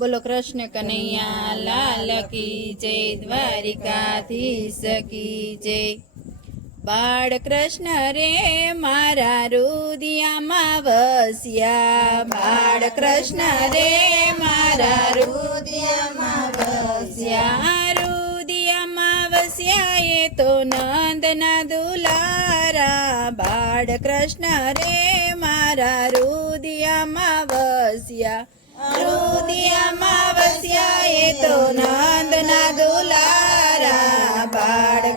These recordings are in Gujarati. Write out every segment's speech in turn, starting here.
બોલો કૃષ્ણ કનૈયા, લાલ કી જય, દ્વારિકાધીશ કી જય. બાળ કૃષ્ણ રે મારા રુદિયામાં વસ્યા. બાળ કૃષ્ણ રે મારા રુદિયામાં વસ્યા. રુદિયામાં વસ્યા એ તો નંદના દુલારા. બાળ કૃષ્ણ રે મારા રુદિયામાં વસ્યા. વસ્યા તો નંદના દુલારા. બાળ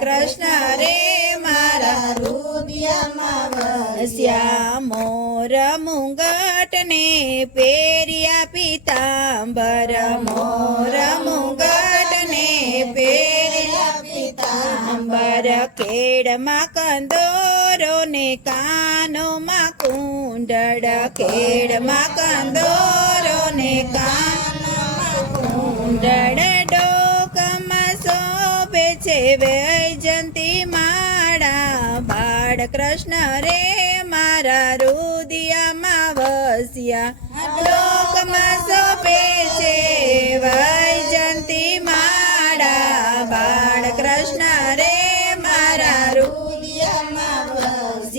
રે મારા. રુદિયામાં મોર મુંગટ ને પેરિયા પિતાંબર. મોર મુંગટ ને પેરિયા પિતાંબર. કેડમાં કંદોરો ને કાનોમાં કુંડળ. કેડમાં કંદોરો ડોકમાં શોભે છે વૈજંતી માળા. બાળ કૃષ્ણ રે મારા રુદિયામાં વસ્યા. ડોકમાં શોભે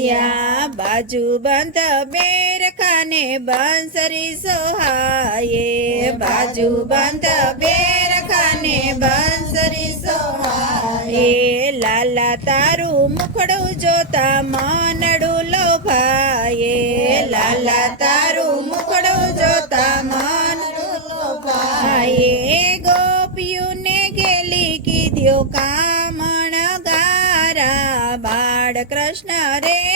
વસ્યા બાજુ બંધ બેરખાને બંસરી સોહાયે. બાજુ બંધ બેરખાને બંસરી સોહાયે. લાલા તારું મુખડું જોતા માનડું લોભાયે. લાલા તારું મુખડું જોતા માનડું લોભાયે. ગોપિયુને ગેલી કીધ્યો કામણ ગારા. બાળ કૃષ્ણ રે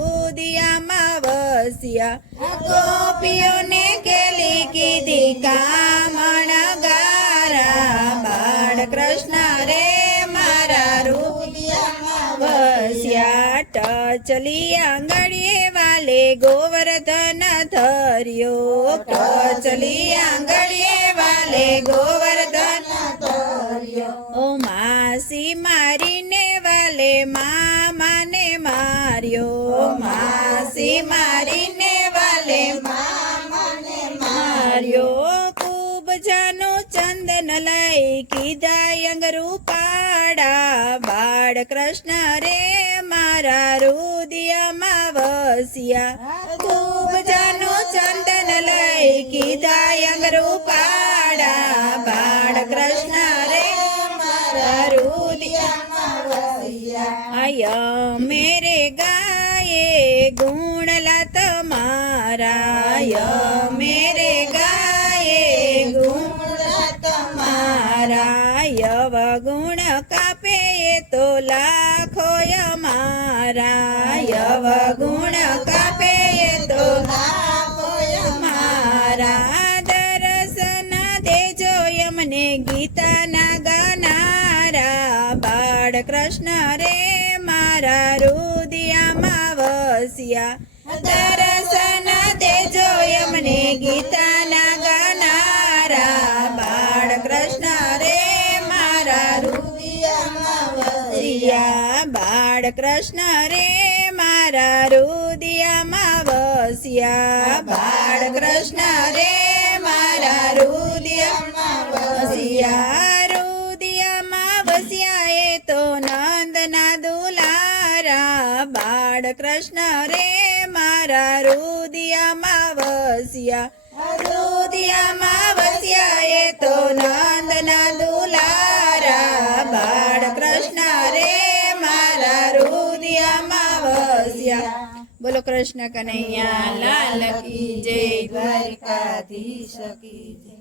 મારા રુદિયામાં વસ્યા ગોપીઓને કેલી કીધી કામણ ગારા બાળ કૃષ્ણ રે મારા રુદિયામાં વસ્યા ટચલી આંગળીએ વાલે ગોવર્ધન ધર્યો ટચલી આંગળીએ વાલે ગોવર્ધન ધર્યો ઓ માસી મારીને વાલે મામાને માર્યો માસી મારીને વાલે મામાને માર્યો ખૂબ જાનો ચંદન લઈ કીધા અંગરૂ પાડા બાળ કૃષ્ણ રે મારા રુદિયામાં વસ્યા ખૂબ જાનો ચંદન લઈ કીધા અંગરૂ પાડા બાળ કૃષ્ણ રે મારા રુદિયામાં વસ્યા આય મેરે ગાયે ગુણલા તમારા મેરે ગાયે ગુણલા તમારા યવ ગુણ કાપે તો લાખો અમારા યવ ગુણ કાપે તો લાખો અમારા દર્શન દેજો યમને ગીતાના ગાનારા. બાળ કૃષ્ણ રે મારા રુદિયામાં વસ્યા દર્શન દેજો યમને ગીતાના ગાનારા. બાળ કૃષ્ણ રે મારા રુદિયામાં વસ્યા. બાળ કૃષ્ણ રે મારા રુદિયામાં વસિયા. બાળ કૃષ્ણ રે મારા રુદિયામાં વસ્યા. દુલારા બાળ કૃષ્ણ રે મારા રુદિયામાં વસ્યા રુદિયામાં વસ્યા એ તો નંદના દુલારા બાળ કૃષ્ણ રે મારા રુદિયામાં વસ્યા બોલો કૃષ્ણ કનૈયા લાલ કી જય દ્વારિકાધીશ કી જય